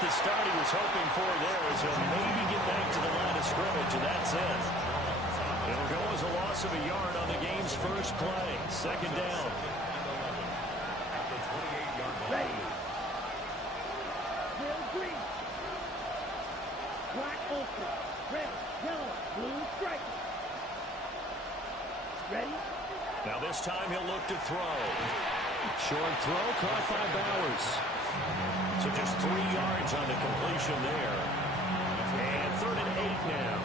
the start he was hoping for there as he'll maybe get back to the line of scrimmage, and that's it. It'll go as a loss of a yard on the game's first play. Second down. Ready. Bill green. Black open. Red, yellow, blue stripe. Ready? Now this time he'll look to throw. Short throw caught by Bowers. So just 3 yards on the completion there. And 3rd and 8 now.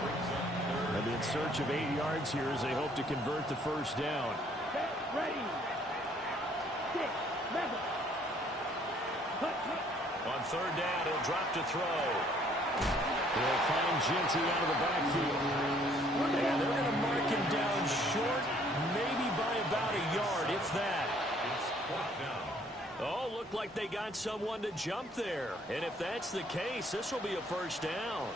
And in search of 8 yards here as they hope to convert the first down. Set, ready. 6, 7. Cut. On 3rd down, he'll drop to throw. He'll find Ginty out of the backfield. And they're going to mark him down short, maybe by about a yard, if that. Oh, looked like they got someone to jump there. And if that's the case, this will be a first down.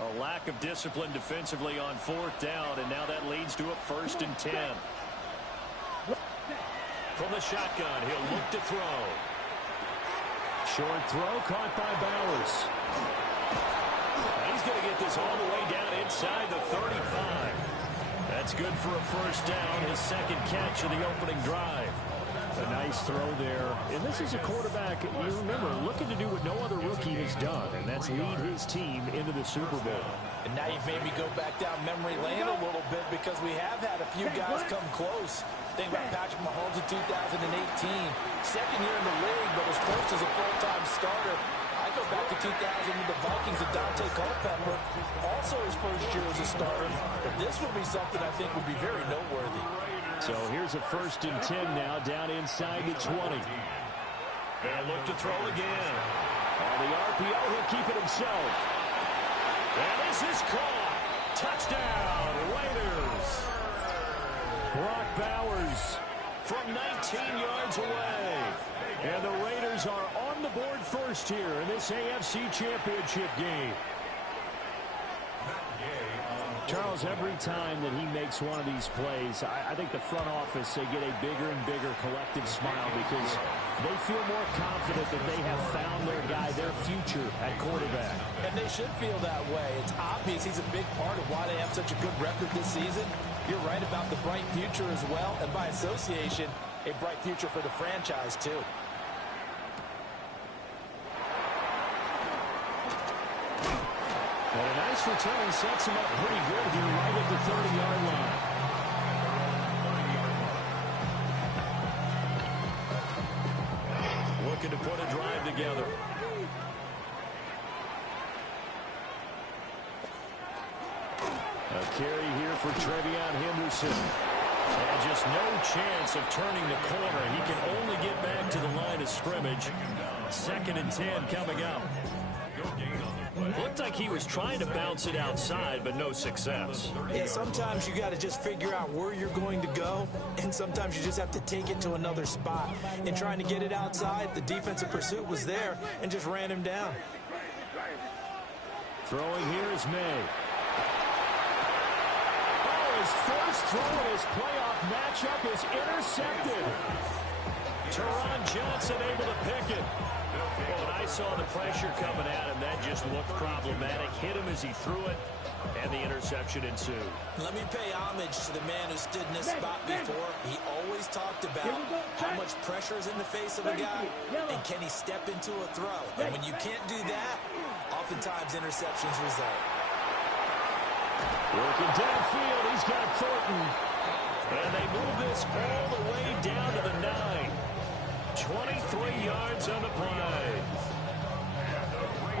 A lack of discipline defensively on 4th down, and now that leads to a 1st and 10. From the shotgun, he'll look to throw. Short throw caught by Bowers. He's going to get this all the way down inside the 35. That's good for a first down, his 2nd catch of the opening drive. A nice throw there. And this is a quarterback, you remember, looking to do what no other rookie has done, and that's lead his team into the Super Bowl. And now you've made me go back down memory lane a little bit because we have had a few guys come close. Think about Patrick Mahomes in 2018. 2nd year in the league, but his first as a full-time starter. I go back to 2000 with the Vikings and Dante Culpepper. Also his first year as a starter. But this would be something I think would be very noteworthy. So here's a 1st and 10 now, down inside the 20. And look to throw again. On the RPO, he'll keep it himself. And this is caught. Touchdown, Raiders. Brock Bowers from 19 yards away. And the Raiders are on the board first here in this AFC Championship game. Charles, every time that he makes one of these plays, I think the front office, they get a bigger and bigger collective smile because they feel more confident that they have found their guy, their future at quarterback. And they should feel that way. It's obvious he's a big part of why they have such a good record this season. You're right about the bright future as well, and by association, a bright future for the franchise too. And a nice return sets him up pretty good here right at the 30-yard line. Looking to put a drive together. A carry here for Trevion Henderson. And just no chance of turning the corner. He can only get back to the line of scrimmage. 2nd and 10 coming up. Looked like he was trying to bounce it outside, but no success. Yeah, sometimes you got to just figure out where you're going to go, and sometimes you just have to take it to another spot. In trying to get it outside, the defensive pursuit was there and just ran him down. Throwing here is May. Oh, his first throw in his playoff matchup is intercepted. Teron Johnson able to pick it. Well, when I saw the pressure coming at him, that just looked problematic. Hit him as he threw it, and the interception ensued. Let me pay homage to the man who stood in this spot before. He always talked about how much pressure is in the face of a guy, and can he step into a throw. And when you can't do that, oftentimes interceptions result. Working downfield, he's got Thornton. And they move this all the way down to the 9. 23 yards on the play.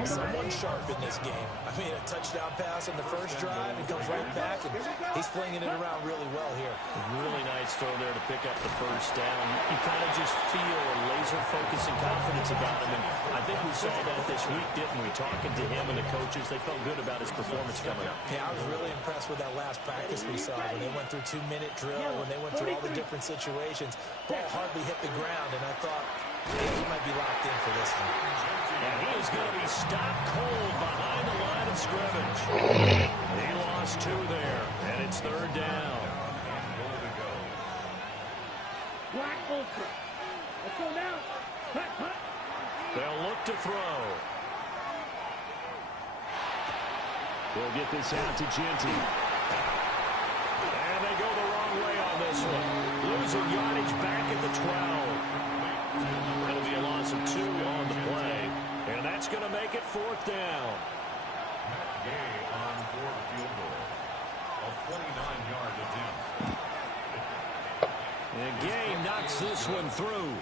Someone sharp in this game. I mean, a touchdown pass on the first drive, and comes right back, and he's flinging it around really well here. Really nice throw there to pick up the first down. You kind of just feel a laser focus and confidence about him, and I think we saw that this week, didn't we? Talking to him and the coaches, they felt good about his performance coming up. Yeah, I was really impressed with that last practice we saw when they went through 2-minute drill, when they went through all the different situations. Ball hardly hit the ground, and I thought, hey, he might be locked in for this one. And he is going to be stopped cold behind the line He lost 2 there, and it's 3rd down. Black Ultra. Let's go now. Hut, hut. They'll look to throw. They'll get this out to Genty. And they go the wrong way on this one. Losing yardage back at the 12. That'll be a loss of 2 on the play. And that's going to make it 4th down. Gay on 4th field goal. A 29-yard attempt. And Gay knocks this one through.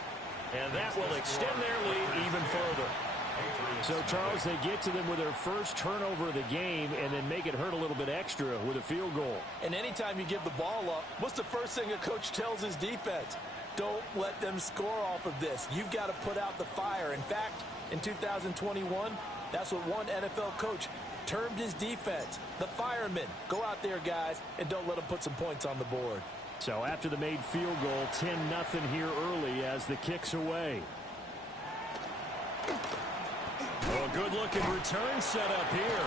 And that will extend their lead even further. So, Charles, they get to them with their first turnover of the game and then make it hurt a little bit extra with a field goal. And anytime you give the ball up, what's the first thing a coach tells his defense? Don't let them score off of this. You've got to put out the fire. In fact, in 2021, that's what one NFL coach termed his defense, the firemen. Go out there, guys, and don't let them put some points on the board. So after the made field goal, 10-0 here early as the kick's away. Oh, good-looking return set up here.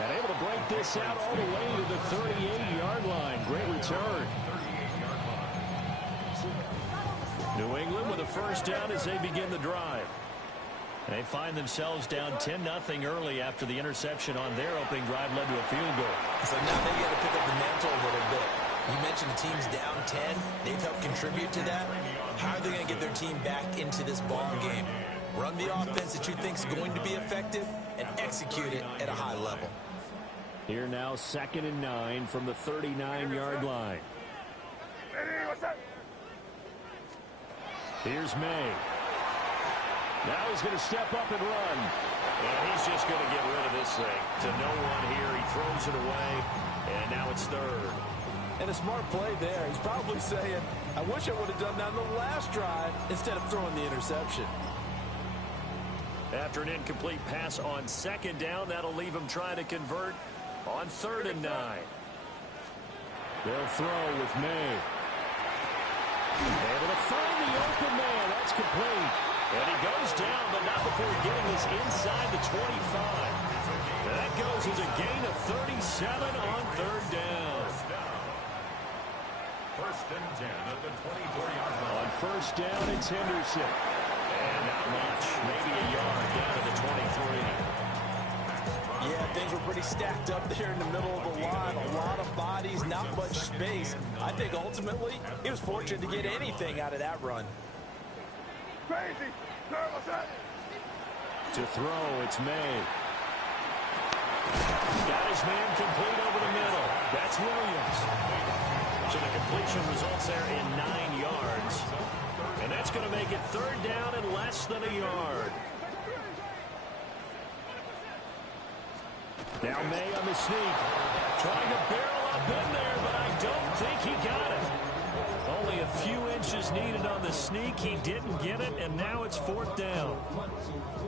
And able to break this out all the way to the 38-yard line. Great return. New England with a first down as they begin the drive. They find themselves down 10-0 early after the interception on their opening drive led to a field goal. So now they got to pick up the mantle a little bit. You mentioned the team's down 10. They've helped contribute to that. How are they going to get their team back into this ball game? Run the offense that you think is going to be effective and execute it at a high level. Here now, 2nd and 9 from the 39-yard line. Here's May. Now he's going to step up and run. And he's just going to get rid of this thing. To no one here. He throws it away. And now it's 3rd. And a smart play there. He's probably saying, I wish I would have done that on the last drive instead of throwing the interception. After an incomplete pass on 2nd down, that'll leave him trying to convert on 3rd and 9. They'll throw with May. Able to find the open man. That's complete. And he goes down, but not before getting this inside the 25. And that goes as a gain of 37 on 3rd down. 1st and 10 at the 24-yard line. On 1st down, it's Henderson. And not much. Maybe a yard down to the 23. Yeah, things were pretty stacked up there in the middle of the line. A lot of bodies, not much space. I think ultimately he was fortunate to get anything out of that run. Crazy. To throw, it's May. Got his man complete over the middle. That's Williams. So the completion results there in 9 yards. And that's going to make it 3rd down and less than a yard. Now May on the sneak. Trying to barrel up in there, but I don't think he got it. Only a few inches needed on the sneak. He didn't get it, and now it's 4th down.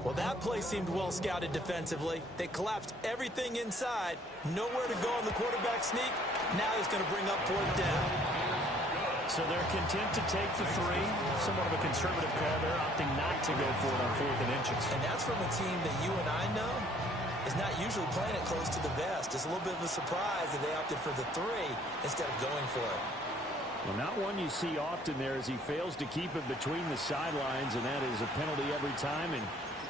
Well, that play seemed well scouted defensively. They collapsed everything inside. Nowhere to go on the quarterback sneak. Now he's going to bring up 4th down. So they're content to take the 3. Somewhat of a conservative call there, opting not to go for it on 4th and inches. And that's from a team that you and I know is not usually playing it close to the vest. It's a little bit of a surprise that they opted for the 3 instead of going for it. Well, not one you see often there as he fails to keep it between the sidelines, and that is a penalty every time, and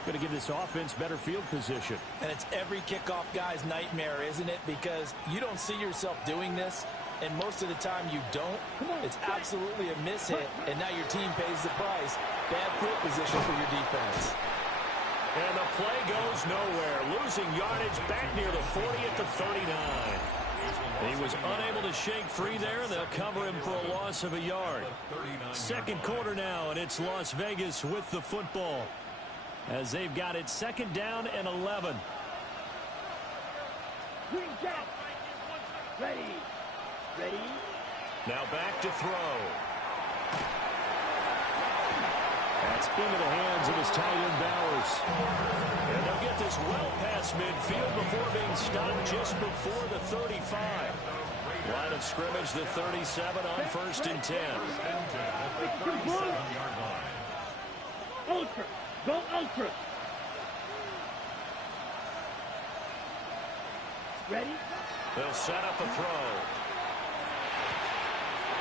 going to give this offense better field position. And it's every kickoff guy's nightmare, isn't it? Because you don't see yourself doing this, and most of the time you don't. It's absolutely a mishit, and now your team pays the price. Bad field position for your defense. And the play goes nowhere. Losing yardage back near the 40 at the 39. He was unable to shake free there. They'll cover him for a loss of a yard. 2nd quarter now, and it's Las Vegas with the football as they've got it 2nd down and 11. Green jack. Ready. Ready. Now back to throw. That's into the hands of his tight end Bowers. And they'll get this well past midfield before being stopped just before the 35. Line of scrimmage, the 37 on 1st and 10. Ultra. Go Ultra. Ready? They'll set up a throw.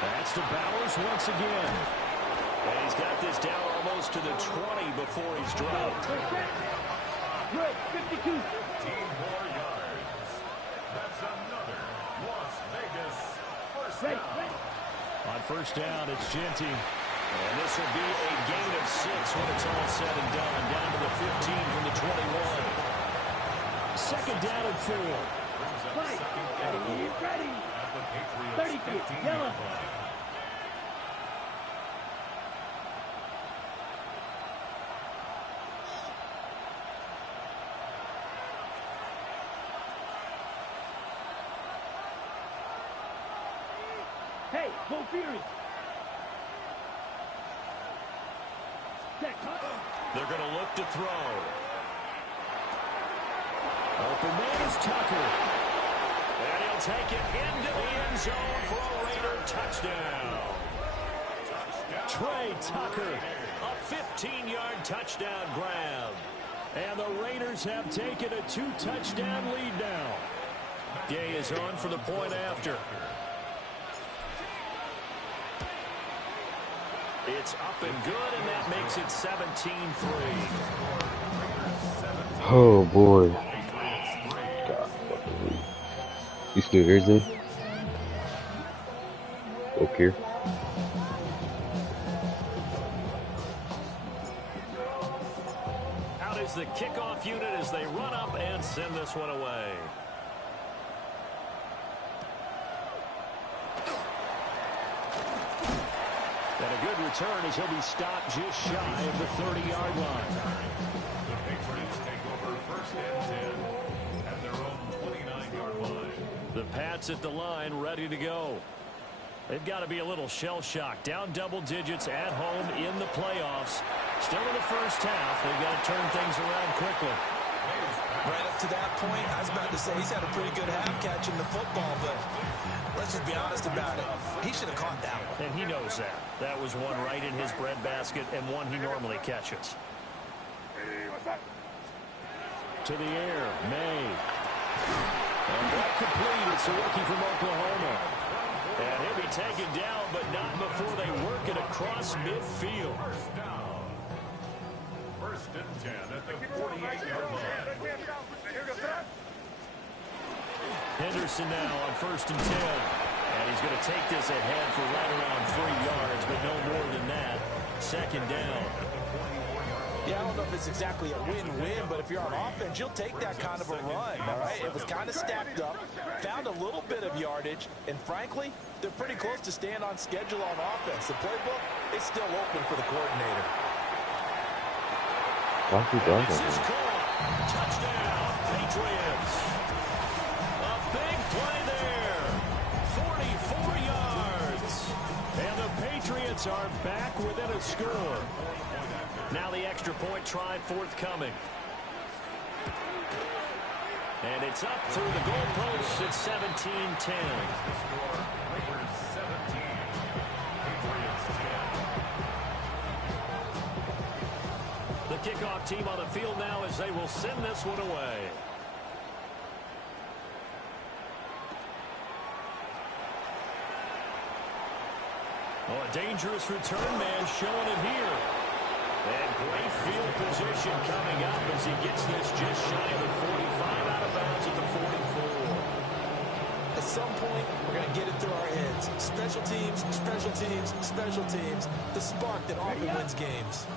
That's to Bowers once again. And he's got this down almost to the 20 before he's dropped. Good, 52. 15 more yards. That's another Las Vegas first down. On first down, it's Genty. And this will be a gain of 6 when it's all said and done. Down to the 15 from the 21. Second down and 4. Fight. Ready. At the Patriots 30 feet. 15 Yellow. yard line. Hey, go Fury. Check. They're going to look to throw. Open man is Tucker. And he'll take it into the end zone for a Raider touchdown. Trey Tucker, a 15-yard touchdown grab. And the Raiders have taken a 2-touchdown lead now. Gay is on for the point after. It's up and good, and that makes it 17-3. Oh boy. God, you still here, Zin? Okay. Out is the kickoff unit as they run up and send this one away. And a good return as he'll be stopped just shy of the 30-yard line. The Patriots take over first and 10 at their own 29-yard line. The Pats at the line ready to go. They've got to be a little shell-shocked. Down double digits at home in the playoffs. Still in the first half. They've got to turn things around quickly. Right up to that point, I was about to say he's had a pretty good half catching the football, but let's just be honest about it. He should have caught that one. And he knows that. That was one right in his breadbasket and one he normally catches. To the air, May. And that complete. It's a rookie from Oklahoma. And he'll be taken down, but not before they work it across midfield. First down. First and 10 at the 48-yard line. Henderson now on first and 10. And he's going to take this ahead for right around 3 yards, but no more than that. Second down. Yeah, I don't know if it's exactly a win-win, but if you're on offense, you'll take that kind of a run, all right? It was kind of stacked up, found a little bit of yardage, and frankly, they're pretty close to staying on schedule on offense. The playbook is still open for the coordinator. This is caught. Touchdown, Patriots. A big play there. 44 yards. And the Patriots are back within a score. Now the extra point try forthcoming. And it's up through the goalposts at 17-10. The kickoff team on the field now as they will send this one away. Oh, a dangerous return man showing it here. And great field position coming up as he gets this just shy of the 45, out of bounds at the 44. At some point, we're going to get it through our heads. Special teams, special teams, special teams. The spark that often wins games.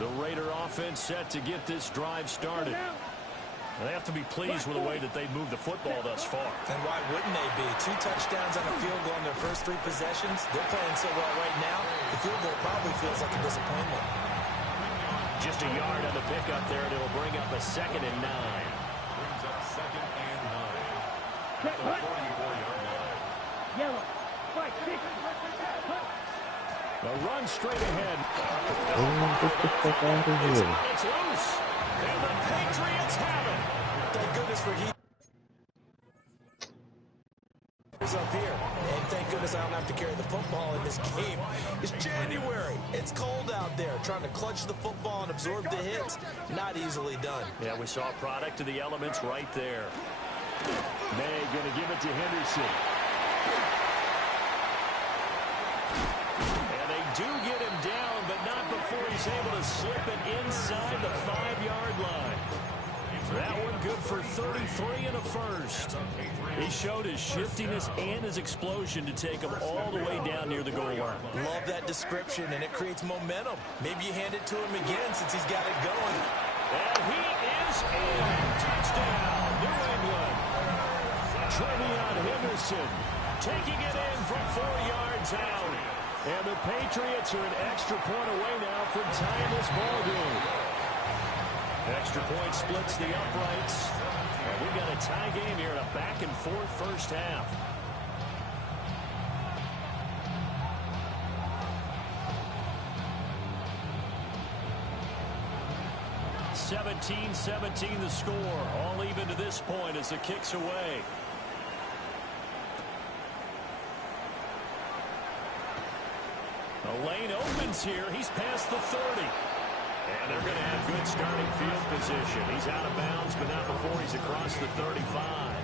The Raider offense set to get this drive started. They have to be pleased with the way that they've moved the football thus far. And why wouldn't they be? 2 touchdowns on a field goal in their first 3 possessions. They're playing so well right now, the field goal probably feels like a disappointment. Just a yard on the pickup there, and it'll bring up a 2nd and 9. Brings up 2nd and 9. Check. The 44-yard line. Yellow. Fight. 6. The run straight ahead. Oh, get the fuck out of here. It's loose. And the Patriots have it. Thank goodness for Heath. Up here. And thank goodness I don't have to carry the football in this game. It's January. It's cold out there. Trying to clutch the football and absorb the hits, not easily done. Yeah, we saw a product of the elements right there. May going to give it to Henderson. And they do get him down, but not before he's able to slip it inside the 5-yard line. That one good for 33 and a first. He showed his shiftiness and his explosion to take him all the way down near the goal line. Love that description, and it creates momentum. Maybe you hand it to him again since he's got it going. And he is in. Touchdown, New England. Trevion Henderson taking it in from 4 yards out. And the Patriots are an extra point away now from tying this ball game. Extra point splits the uprights. And we got a tie game here in a back-and-forth first half. (17-17) the score. All even to this point as the kick's away. The lane opens here. He's past the 30. And they're going to have good starting field position. He's out of bounds, but not before he's across the 35.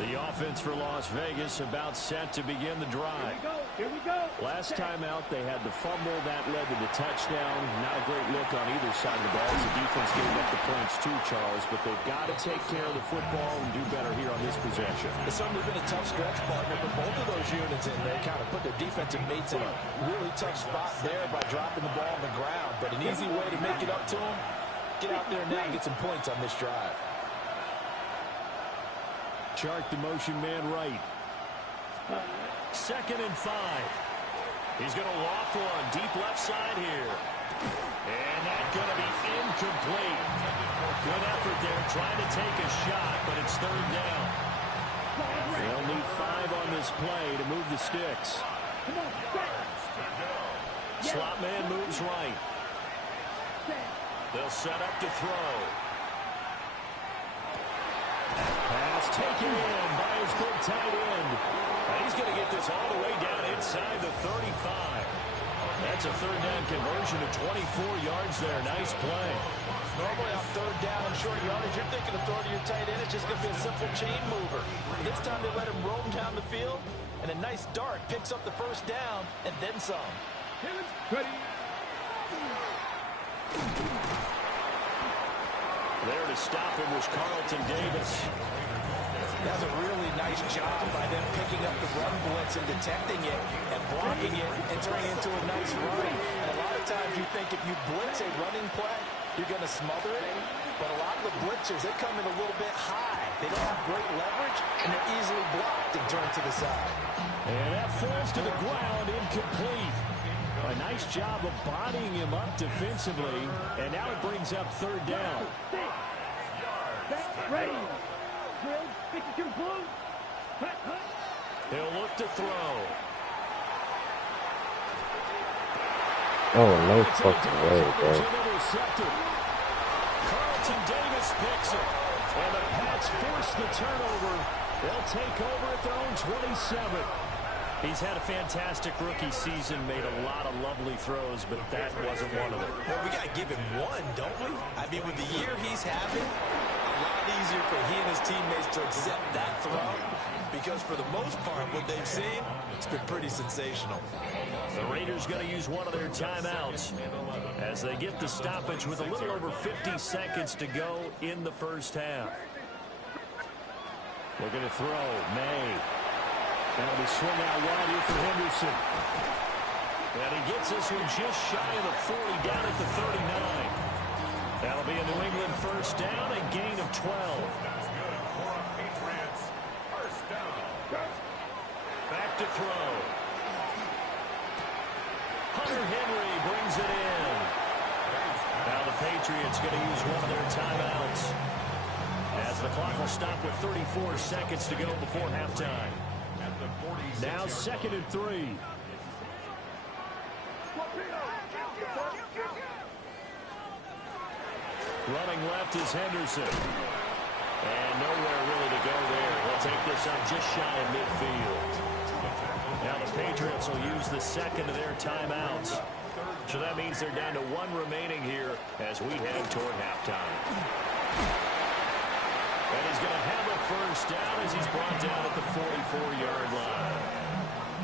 The offense for Las Vegas about set to begin the drive. Here we go. Last time out, they had the fumble. That led to the touchdown. Not a great look on either side of the ball. The defense gave up the points too, Charles, but they've got to take care of the football and do better here on this possession. It's certainly been a tough stretch, partner, but both of those units in there kind of put their defensive mates in a really tough spot there by dropping the ball on the ground. But an easy way to make it up to them, get out there now and get some points on this drive. Chart the motion man right. 2nd and 5. He's going to loft one deep left side here. And that's going to be incomplete. Good effort there trying to take a shot, but it's 3rd down. They'll need 5 on this play to move the sticks. Slot man moves right. They'll set up to throw. Pass taken in by his big tight end. He's going to get this all the way down inside the 35. That's a 3rd down conversion to 24 yards there. Nice play. Normally on 3rd down and short yardage, you're thinking of throwing to your tight end. It's just going to be a simple chain mover. This time they let him roam down the field, and a nice dart picks up the 1st down and then some. Ready. There to stop him was Carlton Davis. That's a really nice job by them picking up the run blitz and detecting it and blocking it and turning it into a nice run. And a lot of times you think if you blitz a running play, you're going to smother it. But a lot of the blitzers, they come in a little bit high. They don't have great leverage, and they're easily blocked and turned to the side. And that falls to the ground, incomplete. A nice job of bodying him up defensively, and now it brings up 3rd down. Ready. Drill. Stick to blue. He'll look to throw. Oh, no fucking way, bro. Carlton Davis picks it. And the Pats force the turnover. They'll take over at their own 27. He's had a fantastic rookie season, made a lot of lovely throws, but that wasn't one of them. Well, we got to give him one, don't we? I mean, with the year he's having, a lot easier for he and his teammates to accept that throw, because for the most part, what they've seen, it's been pretty sensational. The Raiders going to use one of their timeouts as they get the stoppage with a little over 50 seconds to go in the first half. Looking to throw, May. That'll be swung out wide here for Henderson. And he gets this one just shy of the 40, down at the 39. That'll be a New England 1st down, a gain of 12. Back to throw. Hunter Henry brings it in. Now the Patriots going to use one of their timeouts, as the clock will stop with 34 seconds to go before halftime. Now 2nd and 3. Running left is Henderson. And nowhere really to go there. He'll take this up just shy of midfield. Now the Patriots will use the 2nd of their timeouts. So that means they're down to 1 remaining here as we head toward halftime. going to have a first down as he's brought down at the 44-yard line.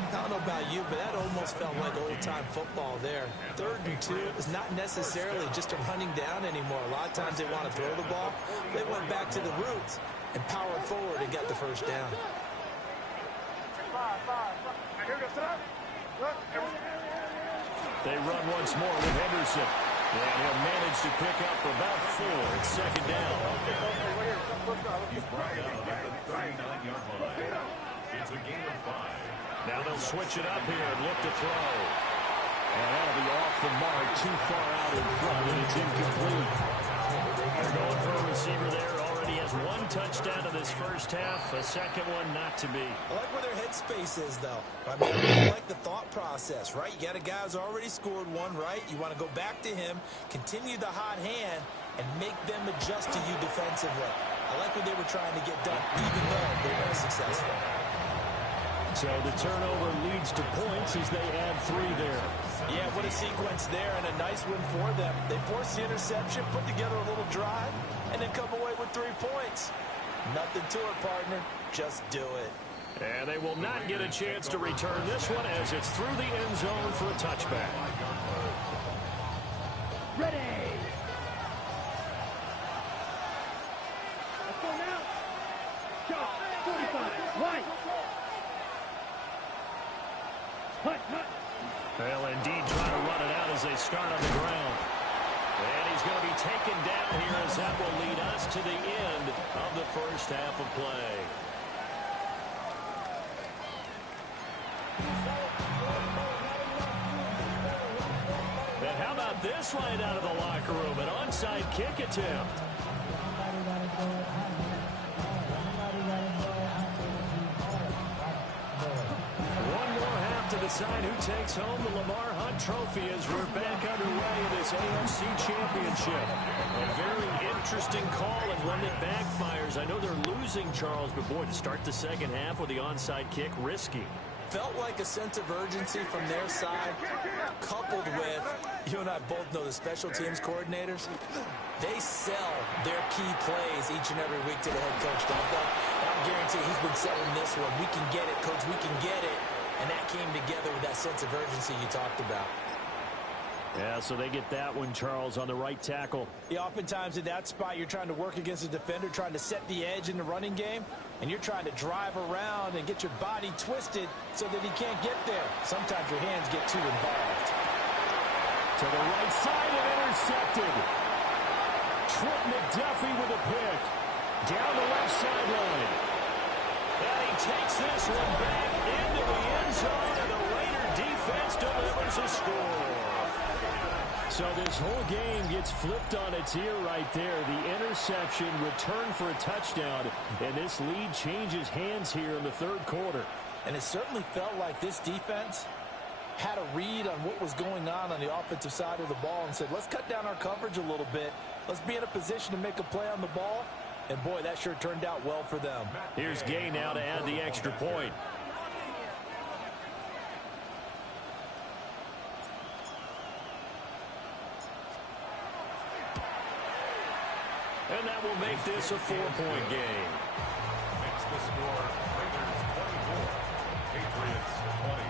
I don't know about you, but that almost felt like old-time football there. 3rd and 2 is not necessarily just a running down anymore. A lot of times they want to throw the ball. They went back to the roots and powered forward and got the first down. They run once more with Henderson. And he'll manage to pick up about 4. It's 2nd down. He's brought down at the 39-yard line. It's a gain of 5. Now they'll switch it up here and look to throw. And that'll be off the mark, too far out in front, and it's incomplete. They're going for a receiver there. Already has 1 touchdown in this first half. A second one not to be. I like where their headspace is, though. I mean, I like the thought process, right? You got a guy who's already scored 1, right? You want to go back to him, continue the hot hand, and make them adjust to you defensively. I like what they were trying to get done, even though they weren't successful. So the turnover leads to points as they add 3 there. Yeah, what a sequence there, and a nice win for them. They forced the interception, put together a little drive, and then come away with 3 points. Nothing to it, partner. Just do it. And they will not get a chance to return this one as it's through the end zone for a touchback. Ready. Let's go now. Shot. 45. White. Hut. Well, indeed, trying to run it out as they start on the ground. And he's going to be taken down here as that will lead us to the end of the first half of play. And how about this right out of the locker room? An onside kick attempt. One more half to decide who takes home the Lamar Hunt Trophy as we're back underway in this AFC Championship. A very interesting call and one that backfires. I know they're losing, Charles, but boy, to start the second half with the onside kick, risky. Felt like a sense of urgency from their side, coupled with, you and I both know the special teams coordinators, they sell their key plays each and every week to the head coach, don't they? And I'm guaranteeing he's been selling this one. We can get it, coach, we can get it. And that came together with that sense of urgency you talked about. Yeah, so they get that one, Charles, on the right tackle. Yeah, oftentimes in that spot, you're trying to work against a defender, trying to set the edge in the running game, and you're trying to drive around and get your body twisted so that he can't get there. Sometimes your hands get too involved. To the right side and intercepted. Trent McDuffie with a pick. Down the left sideline. And he takes this one back into the end zone, and the Raider defense delivers a score. So this whole game gets flipped on its ear right there. The interception, return for a touchdown, and this lead changes hands here in the third quarter. And it certainly felt like this defense had a read on what was going on the offensive side of the ball and said, let's cut down our coverage a little bit. Let's be in a position to make a play on the ball. And, boy, that sure turned out well for them. Here's Gay now to add the extra point. And that will make this a 4-point game. Makes the score Raiders 24, Patriots 20.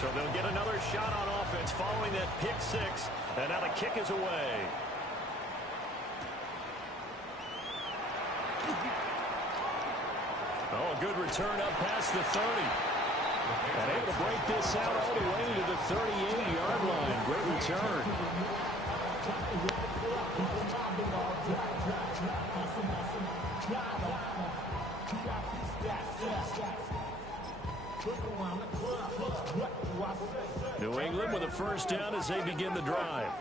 So they'll get another shot on offense following that pick six. And now the kick is away. Oh, a good return up past the 30. And able to break this out all the way to the 38-yard line. Great return. New England with a first down as they begin the drive.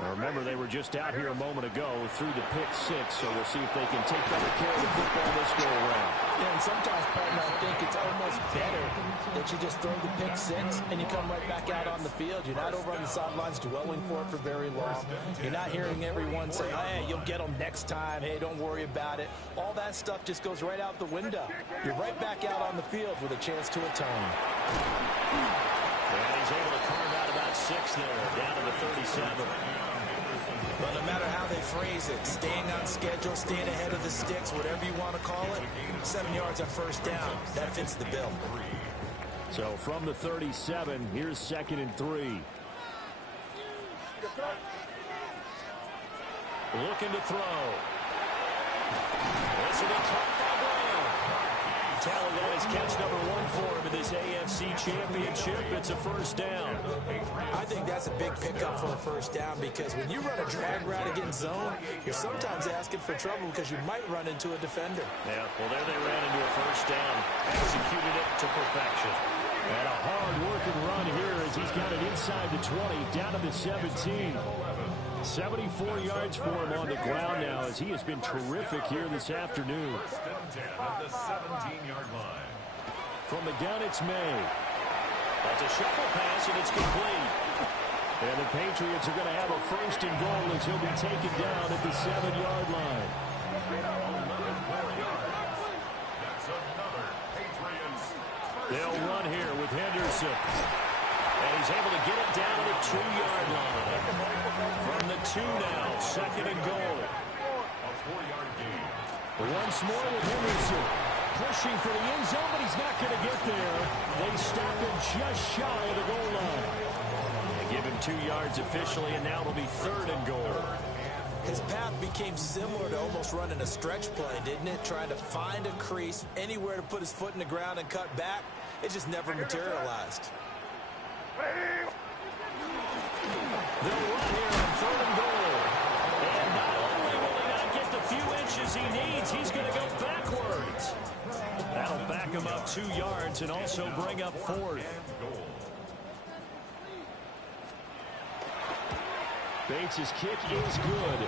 Now remember, they were just out here a moment ago through the pick six, so we'll see if they can take better care of the football this go around. Yeah, and sometimes, partner, I think it's almost better that you just throw the pick six and you come right back out on the field. You're not over on the sidelines dwelling for it for very long. You're not hearing everyone say, hey, you'll get them next time. Hey, don't worry about it. All that stuff just goes right out the window. You're right back out on the field with a chance to atone. And he's able to carve out about 6 there, down to the 37. Well, no matter how they phrase it, staying on schedule, staying ahead of the sticks, whatever you want to call it, 7 yards on first down, that fits the bill. So from the 37, here's 2nd and 3. Looking to throw. This will be caught by Brown. Tally that is catch number 1 for him in this AFC Championship. It's a first down. I think that's a big pickup for a first down because when you run a drag route against zone, you're sometimes asking for trouble because you might run into a defender. Yeah, well, there they ran into a first down. Executed it to perfection. And a hard-working run here as he's got it inside the 20, down to the 17. 74 yards for him on the ground now as he has been terrific here this afternoon. At the 17-yard line. From the gun, it's May. That's a shuffle pass, and it's complete. And the Patriots are going to have a first and goal as he'll be taken down at the 7-yard line. 11 more yards. That's another Patriots. They'll run here with Henderson. And he's able to get it down to the 2-yard line. From the 2 now, 2nd and goal. A 4-yard gain. Once more with Henderson. Pushing for the end zone, but he's not going to get there. They stop him just shy of the goal line. They give him 2 yards officially, and now it'll be 3rd and goal. His path became similar to almost running a stretch play, didn't it? Trying to find a crease, anywhere to put his foot in the ground and cut back. It just never materialized. They'll run here on 3rd and goal. And not only will he not get the few inches he needs, he's going to go backwards. That'll back him up 2 yards and also bring up 4th. Bates' kick is good.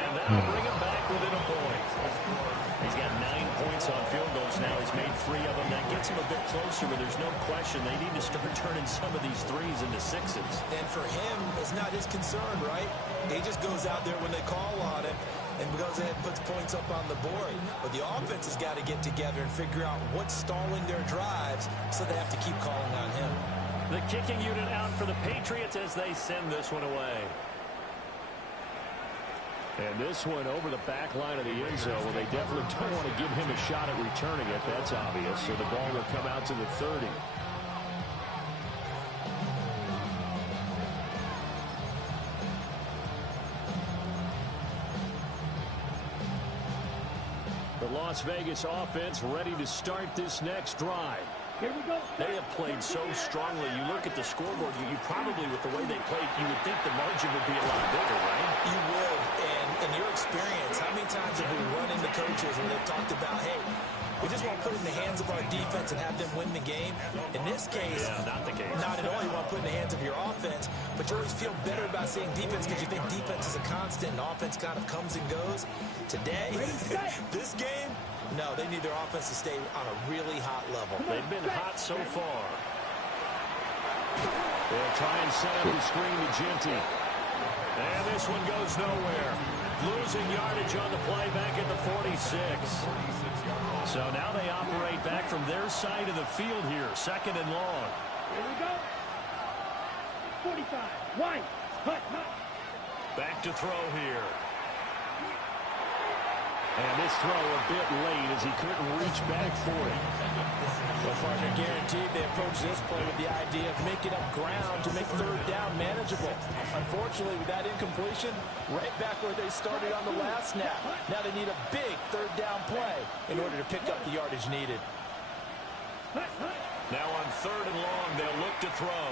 And that'll bring him back within a point. He's got 9 points on field goals now. He's made 3 of them. That gets him a bit closer, but there's no question they need to start turning some of these 3s into 6s. And for him, it's not his concern, right? He just goes out there when they call on him and goes ahead and puts points up on the board. But the offense has got to get together and figure out what's stalling their drives, so they have to keep calling on him. The kicking unit out for the Patriots as they send this one away. And this one over the back line of the end zone. Well, they definitely don't want to give him a shot at returning it. That's obvious. So the ball will come out to the 30. The Las Vegas offense ready to start this next drive. Here we go. They have played so strongly. You look at the scoreboard, you probably, with the way they played, you would think the margin would be a lot bigger, right? You would. And in your experience, how many times have we run into coaches where they've talked about, hey, we just want to put it in the hands of our defense and have them win the game? In this case, not the case. Not at all. You want to put it in the hands of your offense, but you always feel better about saying defense because you think defense is a constant and offense kind of comes and goes. Today, this game, no, they need their offense to stay on a really hot level. They've been hot so far. They'll try and set up the screen to Genty. And this one goes nowhere. Losing yardage on the play back at the 46. So now they operate back from their side of the field here. 2nd and long. Here we go. 45. Wide. Hut. Back to throw here. And this throw a bit late as he couldn't reach back for it. Well, partner, guaranteed they approach this play with the idea of making up ground to make 3rd down manageable. Unfortunately, with that incompletion, right back where they started on the last snap. Now they need a big 3rd down play in order to pick up the yardage needed. Now on 3rd and long, they'll look to throw.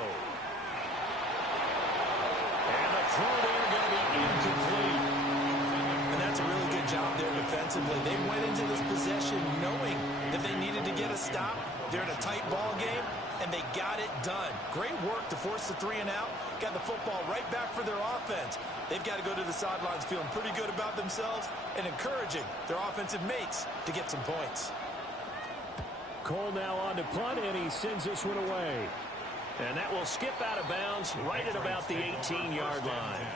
And the throw there going to be incomplete. And that's a really good job there defensively. They went into this possession knowing that they needed to get a stop. They're in a tight ball game, and they got it done. Great work to force the 3 and out. Got the football right back for their offense. They've got to go to the sidelines feeling pretty good about themselves and encouraging their offensive mates to get some points. Cole now on to punt, and he sends this one away. And that will skip out of bounds right at about the 18-yard line.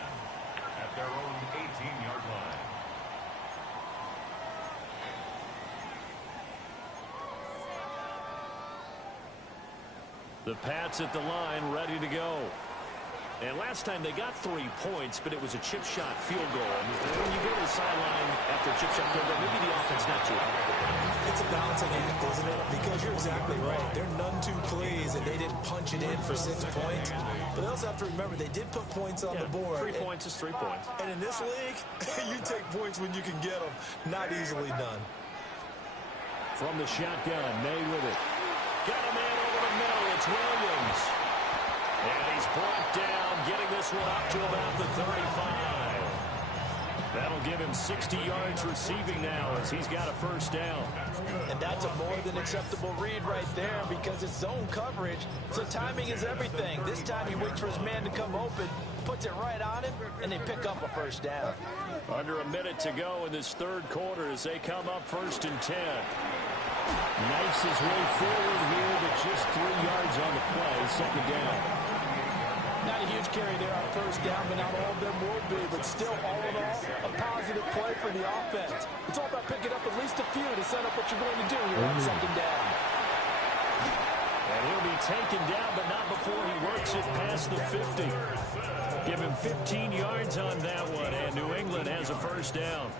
At their own 18-yard line. The Pats at the line ready to go. And last time they got 3 points, but it was a chip shot field goal. And when you go to the sideline after a chip shot field goal, maybe the offense not too happy. It's a balancing act, isn't it? Because you're exactly right. They're none too pleased that they didn't punch it in for 6 points. But they also have to remember they did put points on the board. 3 points is 3 points. And in this league, you take points when you can get them. Not easily done. From the shotgun, May with it. Got a man over the middle. It's Williams. And he's brought down, getting this one up to about the 35. That'll give him 60 yards receiving now as he's got a first down. And that's a more than acceptable read right there because it's zone coverage, so timing is everything. This time he waits for his man to come open, puts it right on him, and they pick up a first down. Under a minute to go in this third quarter as they come up 1st and 10. Knifes his way forward here, but just 3 yards on the play, second down. Not a huge carry there on first down, but not all of them would be. But still, all in all, a positive play for the offense. It's all about picking up at least a few to set up what you're going to do here on second down. And he'll be taken down, but not before he works it past the 50. Give him 15 yards on that one, and New England has a first down.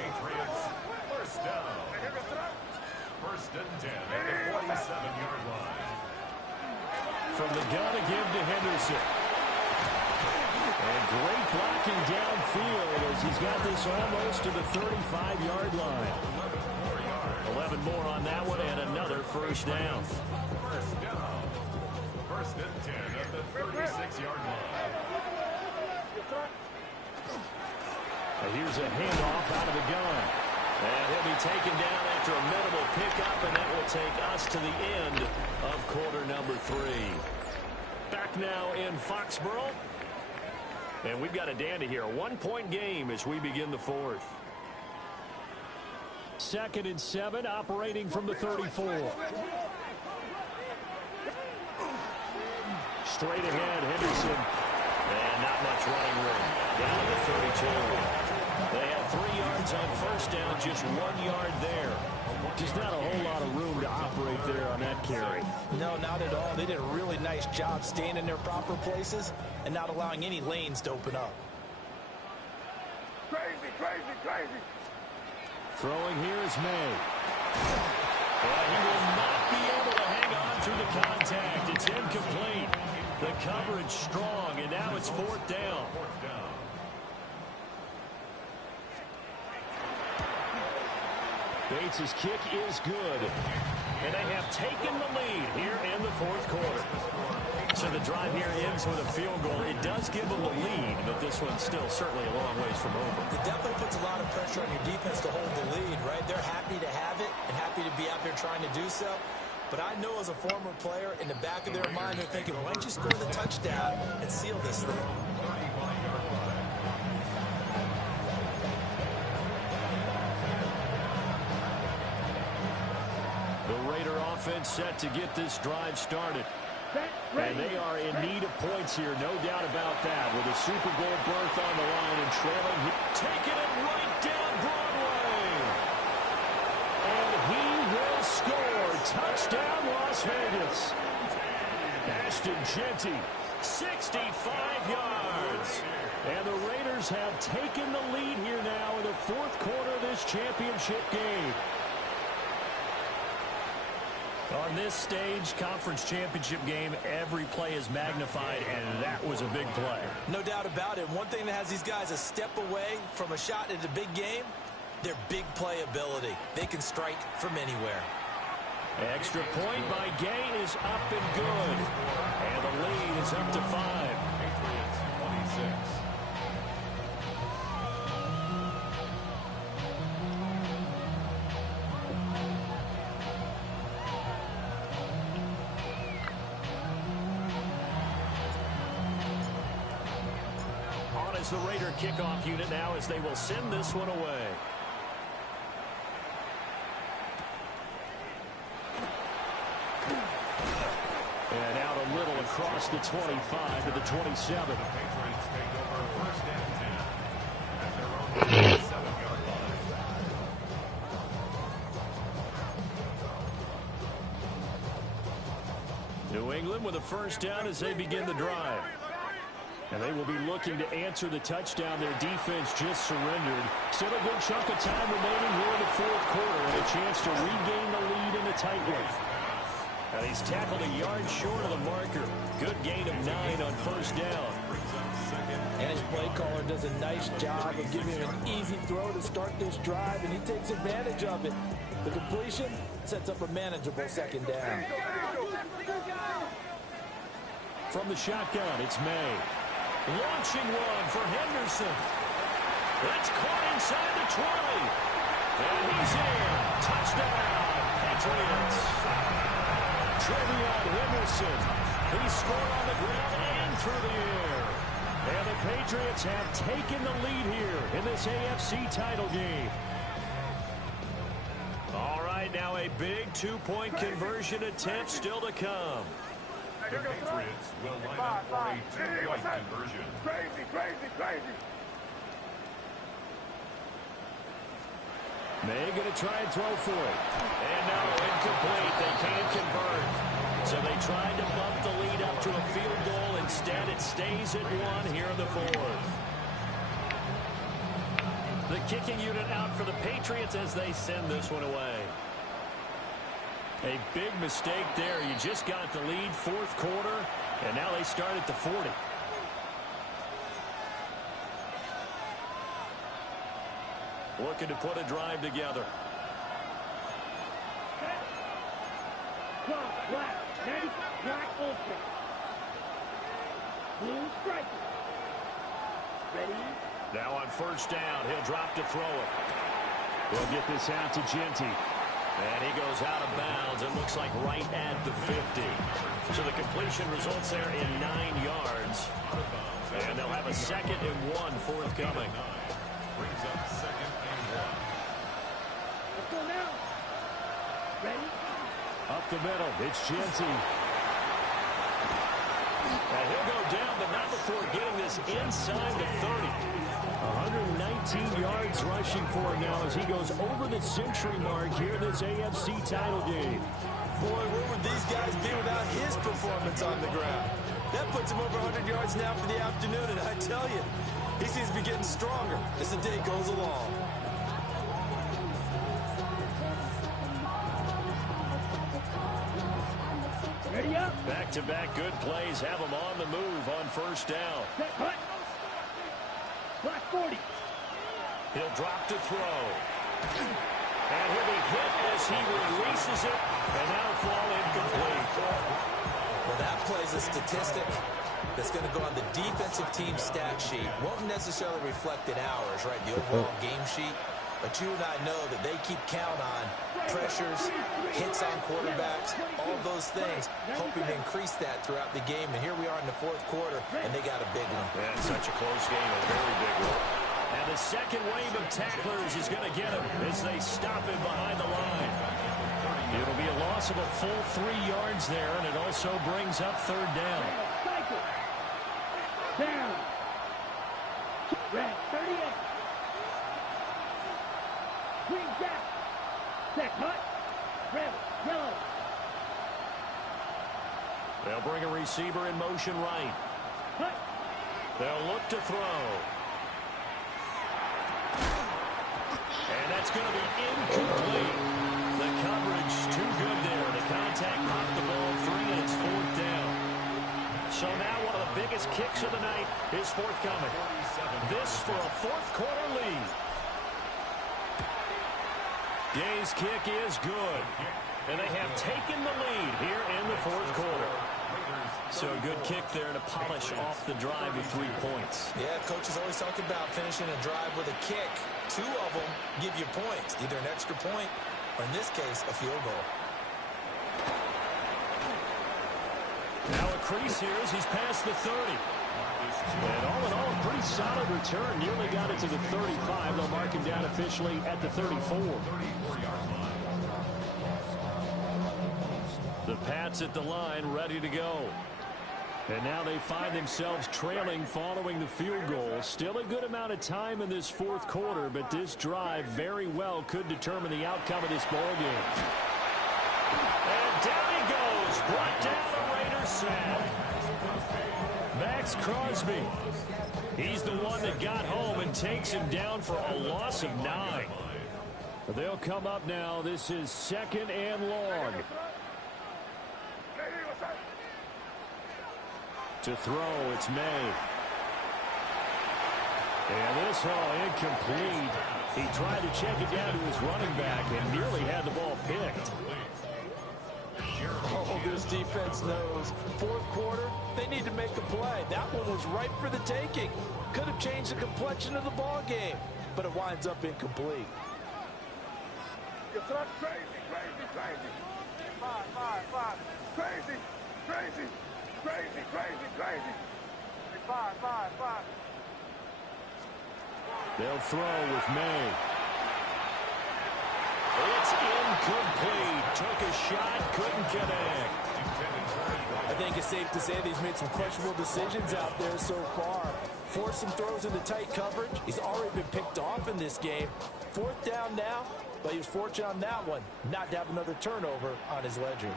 Patriots, first down. 1st and 10 at the 47-yard line. From the gun again to Henderson. And great blocking downfield as he's got this almost to the 35-yard line. 11 more on that one and another first down. First down. 1st and 10 at the 36-yard line. And here's a handoff out of the gun. And he'll be taken down after a minimal pickup, and that will take us to the end of quarter number 3. Back now in Foxborough. And we've got a dandy here. A 1-point game as we begin the 4th. 2nd and 7, operating from the 34. Straight ahead, Henderson. And not much running room. Down to the 32. They have 3 yards on first down, just 1 yard there. Just not a whole lot of room to operate there on that carry. No, not at all. They did a really nice job staying in their proper places and not allowing any lanes to open up. Crazy, crazy, crazy. Throwing here is May. And he will not be able to hang on through the contact. It's incomplete. The coverage strong, and now it's 4th down. Bates' kick is good. And they have taken the lead here in the 4th quarter. So the drive here ends with a field goal. It does give them a lead, but this one's still certainly a long ways from over. It definitely puts a lot of pressure on your defense to hold the lead, right? They're happy to have it and happy to be out there trying to do so. But I know as a former player, in the back of their mind, they're thinking, why don't you score the touchdown and seal this thing? The Raider offense set to get this drive started. And they are in need of points here, no doubt about that. With a Super Bowl berth on the line and trailing, taking it right down Broadway. And he will score. Touchdown, Las Vegas. Ashton Jeanty, 65 yards. And the Raiders have taken the lead here now in the 4th quarter of this championship game. On this stage, conference championship game, every play is magnified, and that was a big play. No doubt about it. One thing that has these guys a step away from a shot at a big game, their big play ability. They can strike from anywhere. Extra point by Gay is up and good. And the lead is up to 5. Patriots 26. On as the Raider kickoff unit now as they will send this one away. And out a little across the 25 to the 27. The Patriots take over 1st and 10 at their own 7-yard line. New England with a first down as they begin the drive. And they will be looking to answer the touchdown their defense just surrendered. Still a good chunk of time remaining here in the fourth quarter and a chance to regain the lead in a tight one. And he's tackled a yard short of the marker. Good gain of 9 on first down. And his play caller does a nice job of giving him an easy throw to start this drive, and he takes advantage of it. The completion sets up a manageable second down. From the shotgun, it's May. Launching one for Henderson. That's caught inside the 20. And he's in. Touchdown, Patriots. Trevion Henderson. He scored on the ground and through the air. And the Patriots have taken the lead here in this AFC title game. All right, now a big two-point conversion attempt still to come. The Patriots will line up for a two-point conversion. Crazy. May going to try and throw for it. And no, incomplete. They can't convert. So they tried to bump the lead up to a field goal. Instead, it stays at 1 here in the fourth. The kicking unit out for the Patriots as they send this one away. A big mistake there. You just got the lead fourth quarter, and now they start at the 40. Looking to put a drive together. Black ultra. Blue striker. Ready? Now on first down, he'll drop to throw it. They'll get this out to Genty. And he goes out of bounds and looks like right at the 50. So the completion results there in 9 yards. And they'll have a 2nd and 1 forthcoming. Brings up 2nd and 1. Let's go now. Ready? Up the middle, it's Genty. And he'll go down, but not before getting this inside the 30. 119 yards rushing for him now as he goes over the century mark here in this AFC title game. Boy, where would these guys be without his performance on the ground? That puts him over 100 yards now for the afternoon, and I tell you, he seems to be getting stronger as the day goes along. Ready up. Back-to-back good plays have him on the move on first down. Set cut. Black 40. He'll drop to throw. And he'll be hit as he releases it, and that'll fall incomplete. Well, that plays a statistic that's going to go on the defensive team stat sheet. Won't necessarily reflect in ours, right, the overall game sheet. But you and I know that they keep count on pressures, hits on quarterbacks, all those things, hoping to increase that throughout the game. And here we are in the fourth quarter, and they got a big one. Yeah, such a close game, a very big one. And the second wave of tacklers is going to get him as they stop him behind the line. It'll be a loss of a full 3 yards there, and it also brings up third down. Cycle. Down. Red 38. Green gap. Set cut. Red. Yellow. They'll bring a receiver in motion right. Cut. They'll look to throw. And that's going to be incomplete. The coverage too good there. The contact popped the ball free, and it's fourth down. So now one of the biggest kicks of the night is forthcoming. This for a fourth quarter lead. Gay's kick is good. And they have taken the lead here in the fourth quarter. So a good kick there to polish off the drive with 3 points. Yeah, coaches always talk about finishing a drive with a kick. 2 of them give you points, either an extra point or, in this case, a field goal. Now a crease here as he's past the 30. And all in all, a pretty solid return. Nearly got it to the 35. They'll mark him down officially at the 34. The Pats at the line, ready to go. And now they find themselves trailing following the field goal. Still a good amount of time in this fourth quarter, but this drive very well could determine the outcome of this ball game. And down he goes. Brought down a Raider sack. Max Crosby. He's the one that got home and takes him down for a loss of 9. They'll come up now. This is 2nd and long. To throw, it's May. And this incomplete. He tried to check it down to his running back and nearly had the ball picked. Oh, this defense knows. 4th quarter, they need to make a play. That one was right for the taking. Could have changed the complexion of the ball game, but it winds up incomplete. Crazy, crazy, crazy. 5. Crazy, crazy, crazy, crazy, crazy. 5. They'll throw with May. It's incomplete. Took a shot, couldn't connect. I think it's safe to say that he's made some questionable decisions out there so far. Forced some throws into tight coverage. He's already been picked off in this game. 4th down now, but he was fortunate on that one not to have another turnover on his ledger.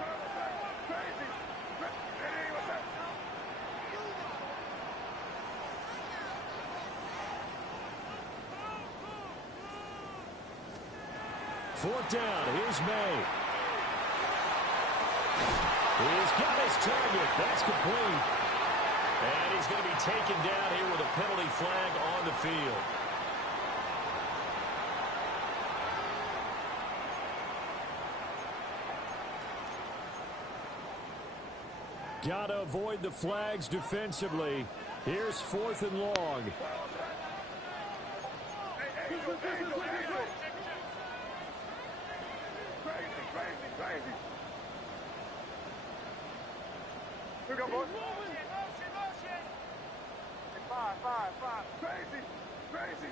Fourth down, here's May. He's got his target. That's complete. And he's going to be taken down here with a penalty flag on the field. Got to avoid the flags defensively. Here's 4th and long. Crazy. Here we go, boys. 5. Crazy.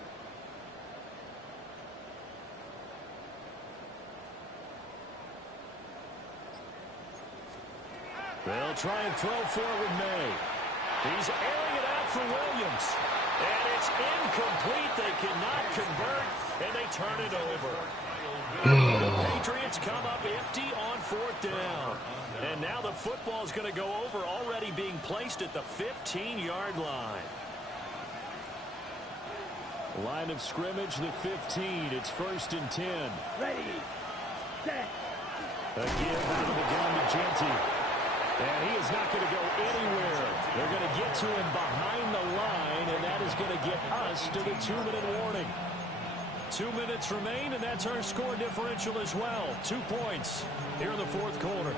They'll try and throw forward May. He's airing it out for Williams. And it's incomplete. They cannot convert, and they turn it over. The Patriots come up empty on 4th down. And now the football is going to go over, already being placed at the 15-yard line. Line of scrimmage, the 15. It's 1st and 10. Ready, set. A give out of the gun to Genty. And he is not going to go anywhere. They're going to get to him behind the line, and that is going to get us to the 2-minute warning. 2 minutes remain, and that's our score differential as well. 2 points here in the 4th quarter.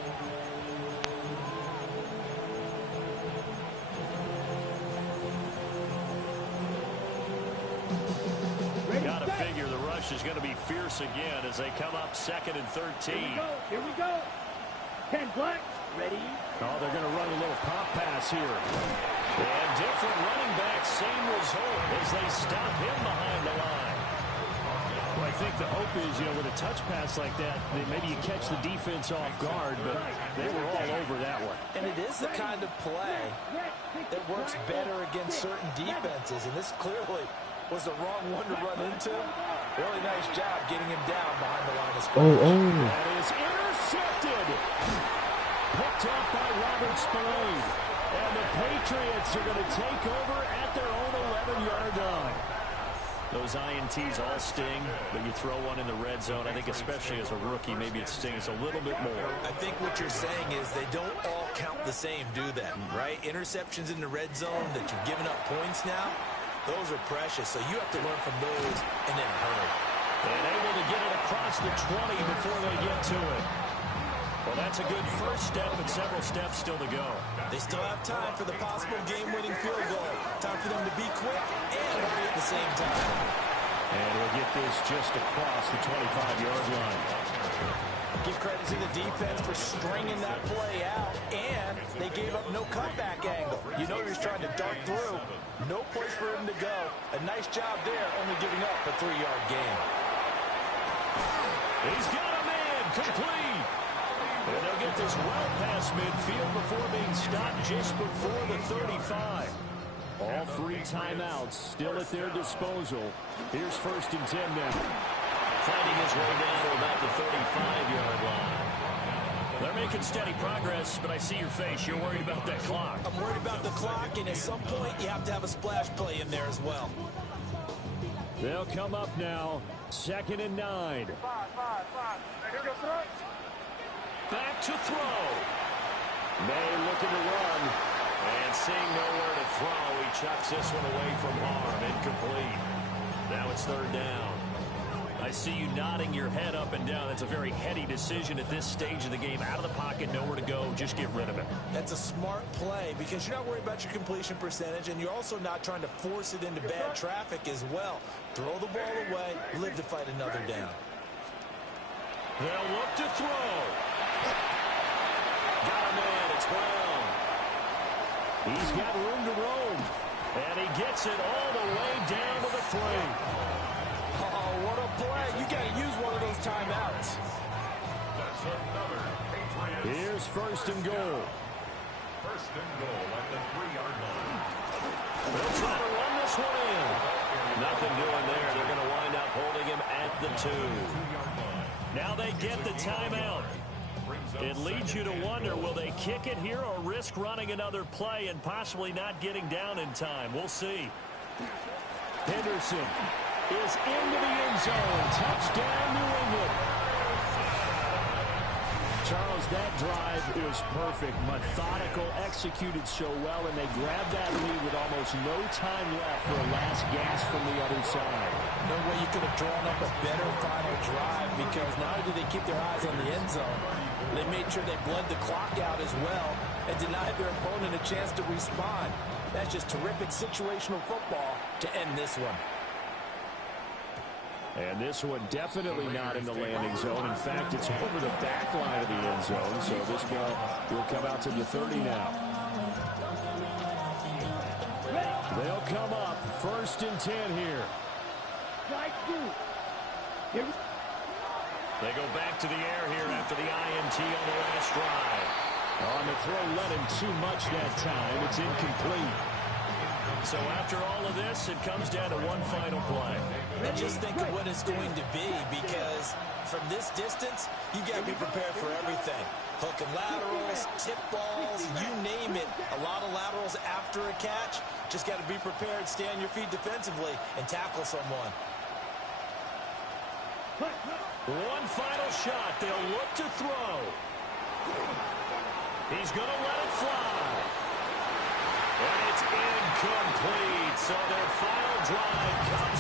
Got to figure the rush is going to be fierce again as they come up 2nd and 13. Here we go. 10 black. Ready. Oh, they're going to run a little pop pass here. And different running backs, same result as they stop him behind the line. Well, I think the hope is, with a touch pass like that, maybe you catch the defense off guard, but they were all over that one. And it is the kind of play that works better against certain defenses, and this clearly was the wrong one to run into. Really nice job getting him down behind the line of scrimmage. That is intercepted. Picked up by Robert Spillane. And the Patriots are going to take over at their own 11-yard line. Those INTs all sting, but you throw one in the red zone. I think especially as a rookie, maybe it stings a little bit more. I think what you're saying is they don't all count the same, do they? Right? Interceptions in the red zone that you've given up points now, those are precious. So you have to learn from those and then hurry. And able to get it across the 20 before they get to it. Well, that's a good first step, but several steps still to go. They still have time for the possible game-winning field goal. Time for them to be quick and hurry at the same time. And we'll get this just across the 25-yard line. Give credit to the defense for stringing that play out, and they gave up no cutback angle. You know you're trying to dart through. No place for him to go. A nice job there, only giving up a 3-yard gain. He's got a man, complete. And they'll get this well past midfield before being stopped just before the 35. All 3 timeouts still at their disposal. Here's 1st and 10 now. Finding his way down to about the 35-yard line. They're making steady progress, but I see your face. You're worried about that clock. I'm worried about the clock, and at some point, you have to have a splash play in there as well. They'll come up now. 2nd and 9. Back to throw. May looking to run. And seeing nowhere to throw, he chucks this one away from harm. Incomplete. Now it's 3rd down. I see you nodding your head up and down. That's a very heady decision at this stage of the game. Out of the pocket, nowhere to go. Just get rid of it. That's a smart play because you're not worried about your completion percentage, and you're also not trying to force it into bad traffic as well. Throw the ball away, live to fight another down. They'll look to throw. Got him in. It's Brown. He's got room to roam. And he gets it all the way down to the 3. Oh, what a play. You got to use one of those timeouts. That's another Patriots. Here's 1st and goal. 1st and goal at the 3-yard line. They'll try to run this one in. Nothing doing there. They're going to wind up holding him at the 2. Now they get the timeout. It leads you to wonder, will they kick it here or risk running another play and possibly not getting down in time? We'll see. Henderson is into the end zone. Touchdown, New England. Charles, that drive is perfect. Methodical, executed so well, and they grabbed that lead with almost no time left for a last gasp from the other side. No way you could have drawn up a better final drive because not only did they keep their eyes on the end zone, they made sure they bled the clock out as well and denied their opponent a chance to respond. That's just terrific situational football to end this one. And this one definitely not in the landing zone. In fact, it's over the back line of the end zone. So this ball will come out to the 30 now. They'll come up 1st and 10 here. They go back to the air here after the INT on the last drive. On the throw, let him too much that time. It's incomplete. So after all of this, it comes down to one final play. And just think of what it's going to be because from this distance, you got to be prepared for everything. Hook and laterals, tip balls, you name it. A lot of laterals after a catch. Just got to be prepared, stay on your feet defensively, and tackle someone. One final shot. They'll look to throw. He's going to let it fly. And it's incomplete. So their final drive comes